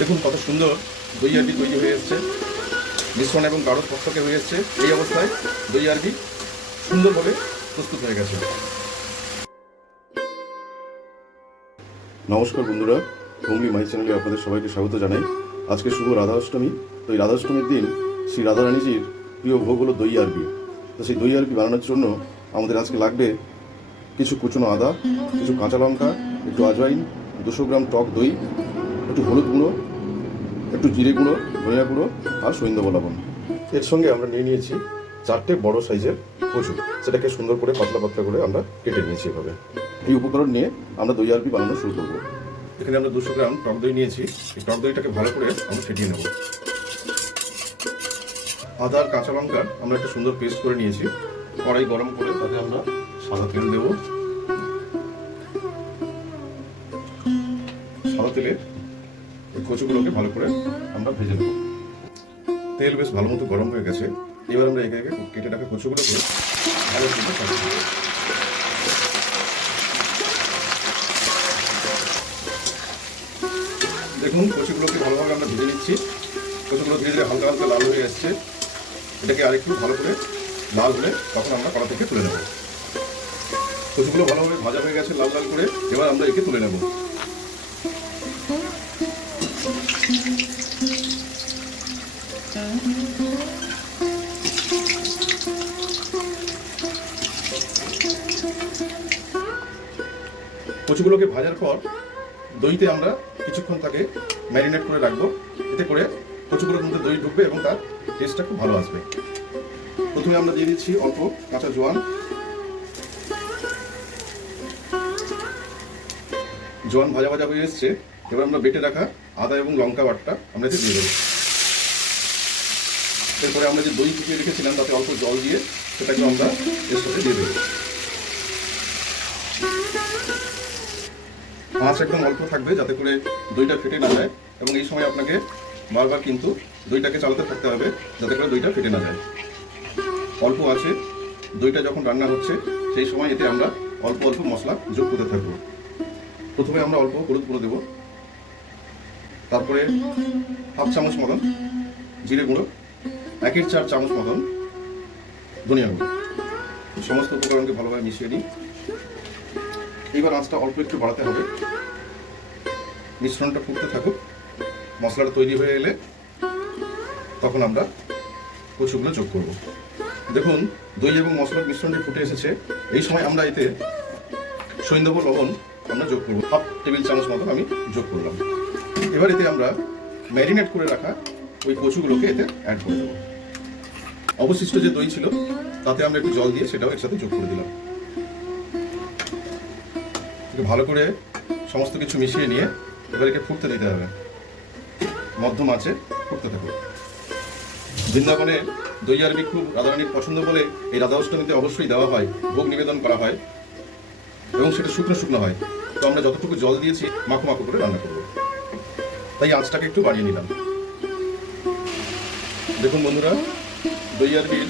দেখুন কত সুন্দর দই আরবি তৈরি হয়ে এসছে। মিশ্রণ এবং গাঢ় থকথকে হয়ে এসছে। এই অবস্থায় দই আরবি সুন্দরভাবে প্রস্তুত হয়ে গেছে। নমস্কার বন্ধুরা হুগলি মাই চ্যানেলে আপনাদের সবাইকে স্বাগত জানাই। আজকে শুভ রাধা অষ্টমী তো এই রাধা অষ্টমীর দিন শ্রী রাধারানীজির প্রিয় ভোগ হলো দই আরবি। তো সেই দই আরবি বানানোর জন্য আমাদের আজকে লাগবে কিছু কুচনো আদা, কিছু কাঁচা লঙ্কা, একটু আজওয়াইন, দুশো গ্রাম টক দই একটু হলুদ গুঁড়ো, একটু জিরে গুঁড়ো, ধনিয়া গুঁড়ো আর সৈন্যব লবণ এর সঙ্গে আমরা নিয়ে নিয়েছি চারটে বড় সাইজের কচু, সেটাকে সুন্দর করে পাতলা পাতলা করে আমরা কেটে নিয়েছি এভাবে। এই উপকরণ নিয়ে আমরা দই আরবি বানানো শুরু করব। এখানে আমরা দুশো গ্রাম টক দই নিয়েছি। এই টক দইটাকে ভালো করে আমরা ফেটিয়ে নেব। আদা আর কাঁচা লঙ্কা আমরা একটা সুন্দর পেস্ট করে নিয়েছি। কড়াই গরম করে তাতে আমরা সাদা তেল দেব। সাদা তেলে এই কচুগুলোকে ভালো করে আমরা ভেজে নেব। তেল বেশ ভালো মতো গরম হয়ে গেছে। এবার আমরা একে একে কেটে রাখা কচুগুলোকে ভালো করে দেখুন, কচুগুলোকে ভালোভাবে আমরা ভেজে নিচ্ছি। কচুগুলো ধীরে ধীরে হালকা হালকা লাল হয়ে আসছে। এটাকে আরেকটু ভালো করে লাল হলে তখন আমরা কড়া থেকে তুলে নেব। কচুগুলো ভালোভাবে ভাজা হয়ে গেছে লাল লাল করে। এবার আমরা একে তুলে নেব। কচুগুলোকে ভাজার পর দইতে আমরা কিছুক্ষণ তাকে ম্যারিনেট করে রাখব। এতে করে কচুগুলোর মধ্যে দই ঢুকবে এবং তার টেস্টটা খুব ভালো আসবে। প্রথমে আমরা দিয়ে দিচ্ছি অল্প কাঁচা জোয়ান। জোয়ান ভাজা ভাজা হয়ে এসছে। এবার আমরা বেটে রাখা আদা এবং লঙ্কা বাটটা আমরা এতে দিয়ে দেবো। এরপরে আমরা যে দই ফুটিয়ে রেখেছিলাম, তাতে অল্প জল দিয়ে সেটাকে আমরা এর সাথে দিয়ে দেবো। মাছ একদম অল্প থাকবে যাতে করে দইটা ফেটে না যায় এবং এই সময় আপনাকে বারবার কিন্তু দইটাকে চালাতে থাকতে হবে যাতে করে দইটা ফেটে না যায়। অল্প আছে, দইটা যখন রান্না হচ্ছে, সেই সময় এতে আমরা অল্প অল্প মশলা যোগ করতে থাকব। প্রথমে আমরা অল্প হলুদ গুঁড়ো দেবো। তারপরে হাফ চামচ মতন জিরে গুঁড়ো। একের চার চামচ মতন ধনিয়া গুঁড়ো। সমস্ত উপকরণকে ভালোভাবে মিশিয়ে নিই। এইবার আঁচটা অল্প একটু বাড়াতে হবে। মিশ্রণটা ফুটতে থাকুক। মশলাটা তৈরি হয়ে এলে তখন আমরা কচুগুলো যোগ করব। দেখুন, দই এবং মশলার মিশ্রণটি ফুটে এসেছে। এই সময় আমরা এতে সৈন্যব লবণ আমরা যোগ করব। হাফ টেবিল চামচ মতন আমি যোগ করলাম। এবার এতে আমরা ম্যারিনেট করে রাখা ওই কচুগুলোকে এতে অ্যাড করে দেবো। অবশিষ্ট যে দই ছিল, তাতে আমরা একটু জল দিয়ে সেটাও একসাথে যোগ করে দিলাম। ভালো করে সমস্ত কিছু মিশিয়ে নিয়ে এবার একে ফুটতে দিতে হবে। মধ্যম আছে ফুটতে থাকুক বৃন্দাবনে দই আরবি খুব রাধারানীর পছন্দ বলে এই রাধা অষ্টমীতে অবশ্যই দেওয়া হয়, ভোগ নিবেদন করা হয় এবং সেটা শুকনো শুকনো হয়। তো আমরা যতটুকু জল দিয়েছি, মাখো মাখো করে রান্না করব। তাই আঁচটাকে একটু বাড়িয়ে নিলাম। দেখুন বন্ধুরা দই আর বিল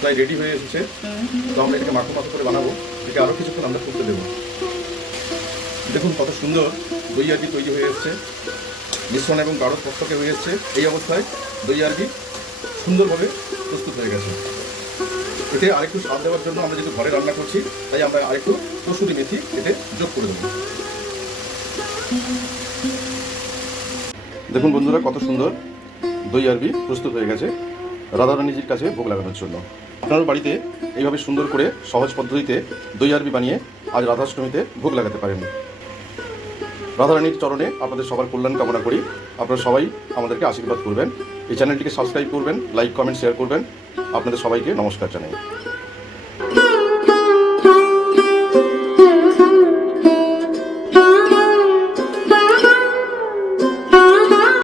প্রায় রেডি হয়ে এসেছে। তো আমরা এটাকে মাখো মাখো করে বানাবো। এটাকে আরও কিছুক্ষণ আমরা ফুটতে দেবো। দেখুন কত সুন্দর দই আরবি তৈরি হয়ে এসছে। মিশ্রণ এবং গাঢ় থকথকে হয়ে এসছে। এই অবস্থায় দই আরবি সুন্দরভাবে প্রস্তুত হয়ে গেছে। এতে আরেকটু স্বাদ দেওয়ার জন্য আমরা যেহেতু ঘরে রান্না করছি, তাই আমরা আরেকটু কসুরি মেথি এতে যোগ করে দেবো। দেখুন বন্ধুরা, কত সুন্দর। দই আরবি প্রস্তুত হয়ে গেছে। রাধারানীজির কাছে ভোগ লাগানোর জন্য। আপনার বাড়িতে এইভাবে সুন্দর করে সহজ পদ্ধতিতে দই আরবি বানিয়ে আজ রাধাষ্টমীতে ভোগ লাগাতে পারেন। রাধারানীর চরণে আপনাদের সবার কল্যাণ কামনা করি। আপনারা সবাই আমাদেরকে আশীর্বাদ করবেন। এই চ্যানেলটিকে সাবস্ক্রাইব করবেন, লাইক, কমেন্ট, শেয়ার করবেন। আপনাদের সবাইকে নমস্কার জানাই।